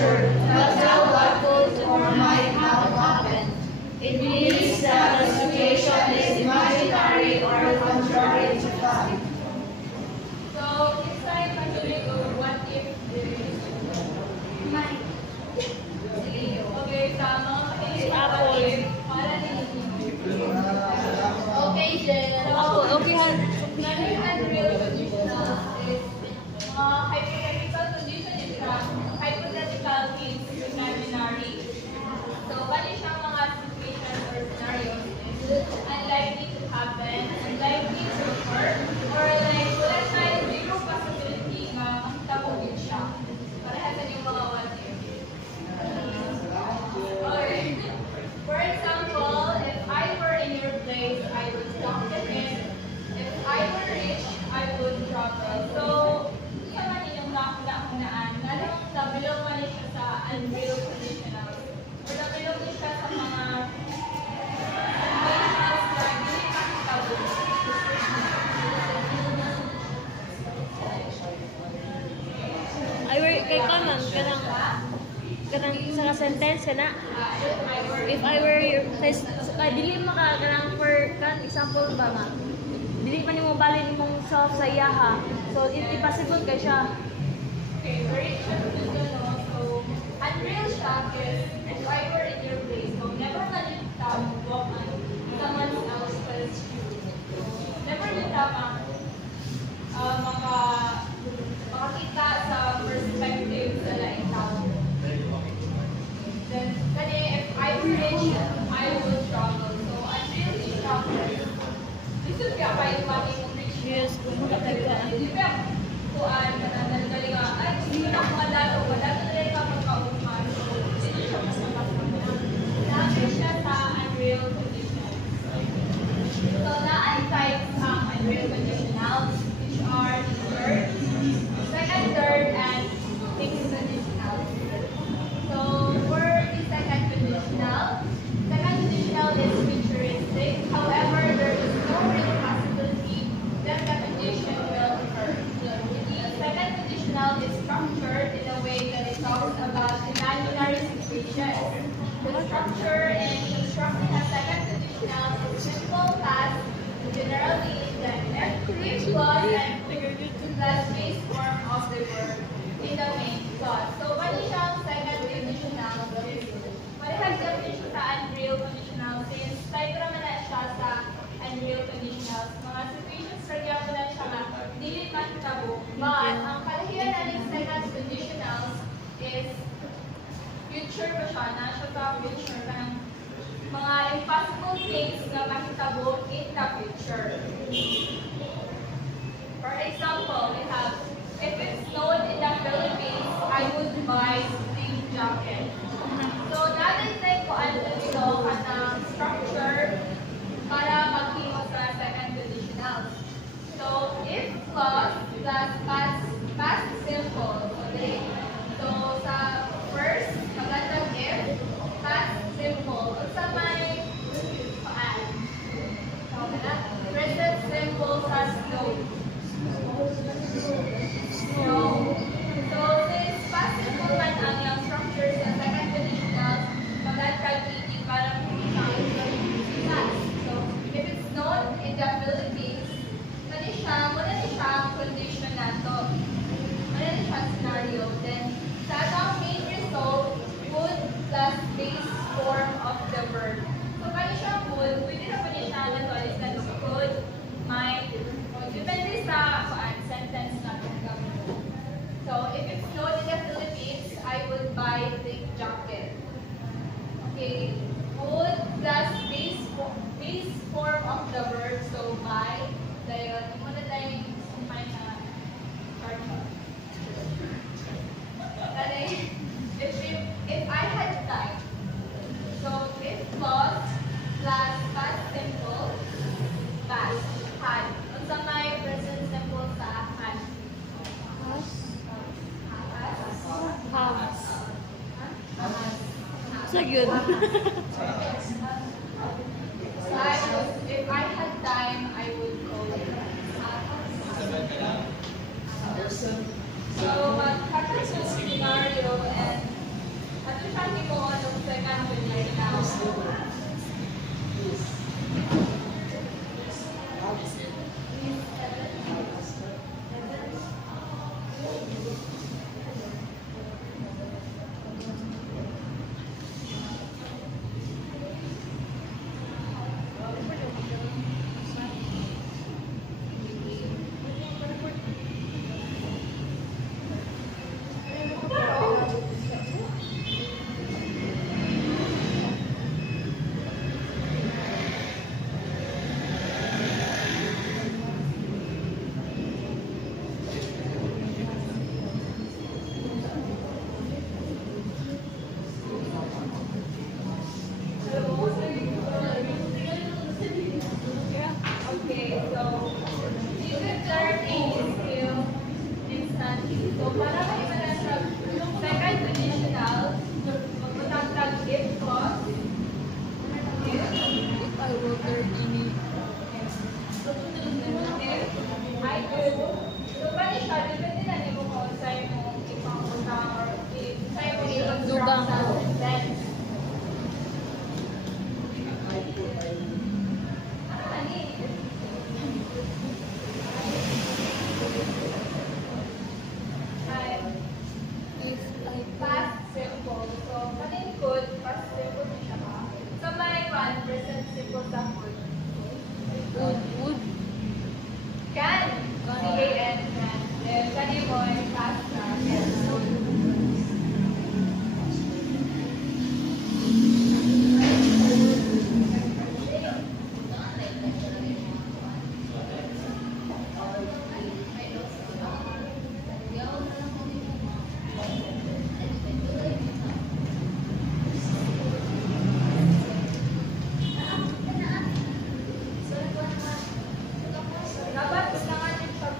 future, but tell what could or might have happened. It means that the situation is imaginary or contrary to fact. So, next time, actually, what if there is Might. okay, tama. Si Apple. Para ninyo. Okay, Jen. Ako, okay ha. Non-unreal conditional is hypothetical condition is hypothetical case imaginary. So, bali siya mga situations or scenarios is unlikely to happen, unlikely to occur, or like wala tayo zero possibility na makita mo din siya. Parehas yung mga what if. Okay. For example, if I were in your place, I would talk to him. If I were rich, I would travel. So, isa man yung nakunaan, lalong nabilog man siya sa unreal conditional. Or nabilog din siya sa mga conditionals na hindi makitabo. Ay, kay kaman, kanang sa sentence na. If I were your place, dili maka kanang for kan example ba ma. Dili pa nimo balin imong self sa iyaha. So impossible kay siya. Okay, very interesting to know. So, unreal siya is if I were in your place, so never man yung walk on someone else's shoes. Never yung makakita sa perspective sa laing tao. Then, kani, if I were rich, I would travel. So, unreal siya. Lisod ka pa yung pati mong rich. Yes, kung makatagkaan. Di ba? Kuan, nananagali nga, ay, hindi na ako madalo. Wala na rin ka magkauman. So, hindi siya mas mapasama. Nabi siya sa unreal condition. So, naan types ang unreal conditionals, which are third, second, third, and fixed conditionals. So, for the second conditional is futuristic. However, there is no real possibility that the condition will occur. The second conditional is structured in a way that it talks about imaginary situations. The structure in constructing a second conditional is simple, past, generally indefinite, if clause and plus base form of the verb in the main clause. So, mali siyang second conditional is parehas naman siya sa unreal conditional since type naman na siya sa unreal conditionals. Mga situations for example na siya nga dili mahitabo. But ang kalahiran na ng second conditionals is future pa siya na siya sa future ng mga impossible things na mahitabo in the future. For example, we have if it snowed in the Philippines, I would buy a jacket. So, natin tayo po ano dito kanang structure para maghimo sa second conditional. So, if clause plus past simple. Okay? So, sa first, magandang if, past simple. Kung sa may paan. Present simple sa snow. Snow. So, since past simple man ang yung structure sa second conditional, magandang para kumita ang So, if it's known in the Philippines, muna siya condition na to. Muna siya scenario. Then, sa atong main result, would plus base form of the verb. So, kaya siya would, pwede na pa niya siya nag-alis na could, might, depende sa sentence na gagawin. So, if it's known in the Philippines, I would buy the jacket. Okay, would plus base form of the verb, so buy. Dahil, yung muna tayong sumpay na card. If I had time, so if clause plus past simple, past, had. Kung sa may present simple sa had. So yun. If I had time, I would go. So, magkakaroon sa scenario and sa sentence. Past simple. So, kanin could, past simple din siya ka. So, may present simple sa could. Would. Can. C-A-N. Can. Then, kanin mo ay past na. Can. Dapat kailangan din siya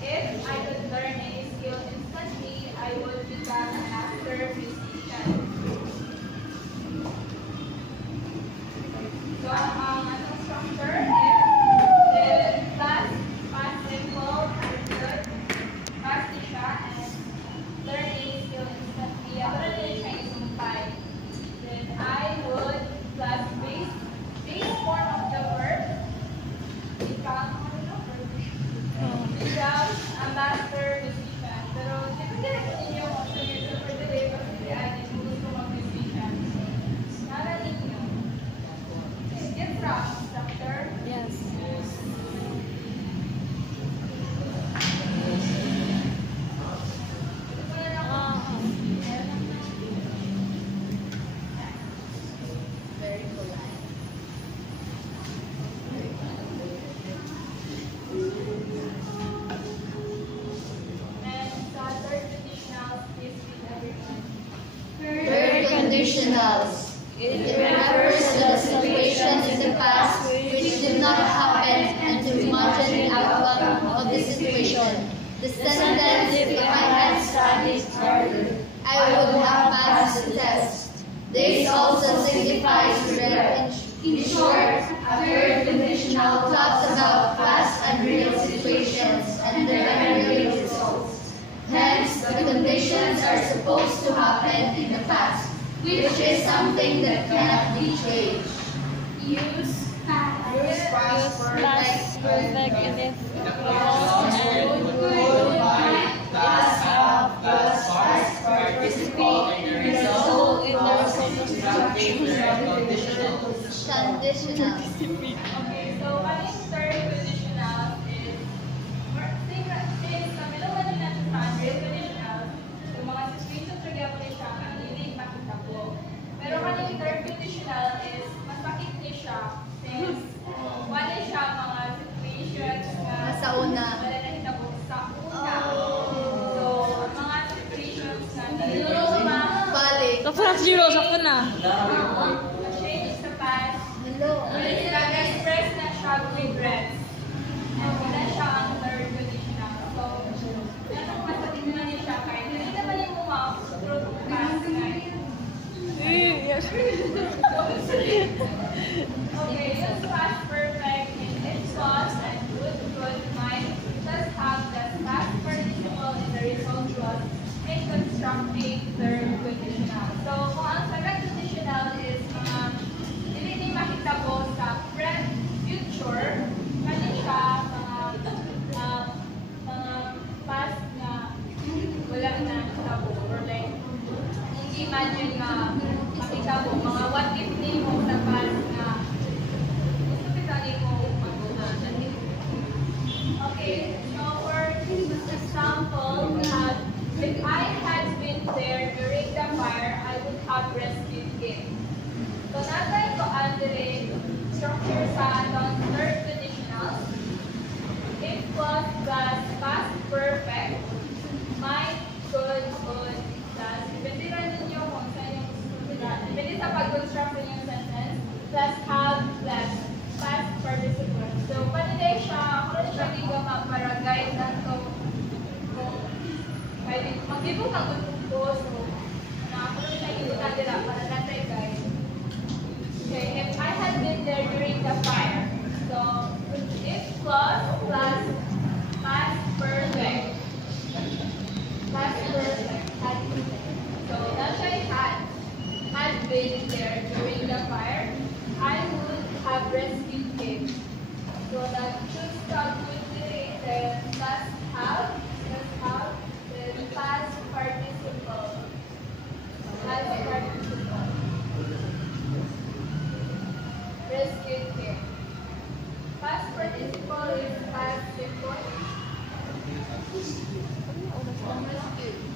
If I could learn any skill instantly, I would become an actor musician. So, anong structure? If the past simple, good, past di siya, and learn any skill instantly, ako na din siya isumpay. Then, I would plus base form of the verb, become a master musician. Pero, depende rin sa inyo kung sa inyo for the day, pag hindi anin kung gusto mag-musician. Nara ninyo. Get from structure. Yes. Third conditionals. It refers to the situations in the past which did not happen and to imagine the outcome of the situation. The sentence, if I had studied harder, I would have passed the test. This also signifies regret. In short, a third conditional talks about past and real situations and their unreal results. Hence, the conditions are supposed to happen in the past, which is something that cannot be changed. Use past Past perfect and if past and past have past participate in the result in the conditional. Okay, so ang third conditional is, since kami naman din natin sa real conditional, yung mga situations na gaya ko niya siya, hindi makita po. Pero kanyang third conditional is, mas makit niya siya, since wala siya mga situations na Sa una. wala na kita po sa una. So, mga situations na hindi Balik. Kapag zero sa kuna. change sa past, Hello. wala sila express na siya regrets. And wala siya ang third conditional. So, anong masakit na niya siya kahit hindi naman yung mga through past na Yes. okay, use past perfect in its clause and good might thus have the past participle in the result clause in constructing third conditional. So, kung ang second conditional is mga hindi makita po sa future, kasi siya mga past na wala na tabo or like hindi imagine na makita po mga what if ni mo sa past na gusto kita ni mo mag-unahan. Okay, so for example, we have if I had been there during the fire, I would have rescued him. So, natay ko andre structure sa atong third conditional. It was plus past perfect, might, could, plus. Depende rin ninyo kung saan been there during the fire, I would have rescued him. So that should start with the must have, the past participle. Past participle. Rescued him. Past participle is past simple. Rescued.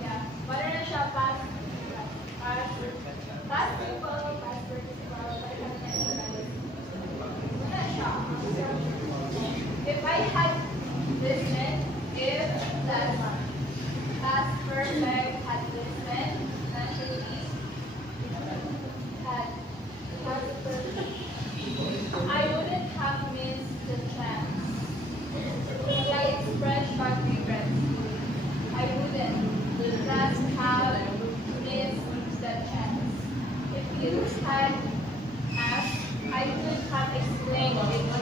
Yeah. Wala na siya past simple, past participle, wala siya. If I had listened, if that past perfect had listened, naturally had I wouldn't have missed the chance. I express my regrets. I wouldn't just have missed the chance. If you had asked, I could have explained it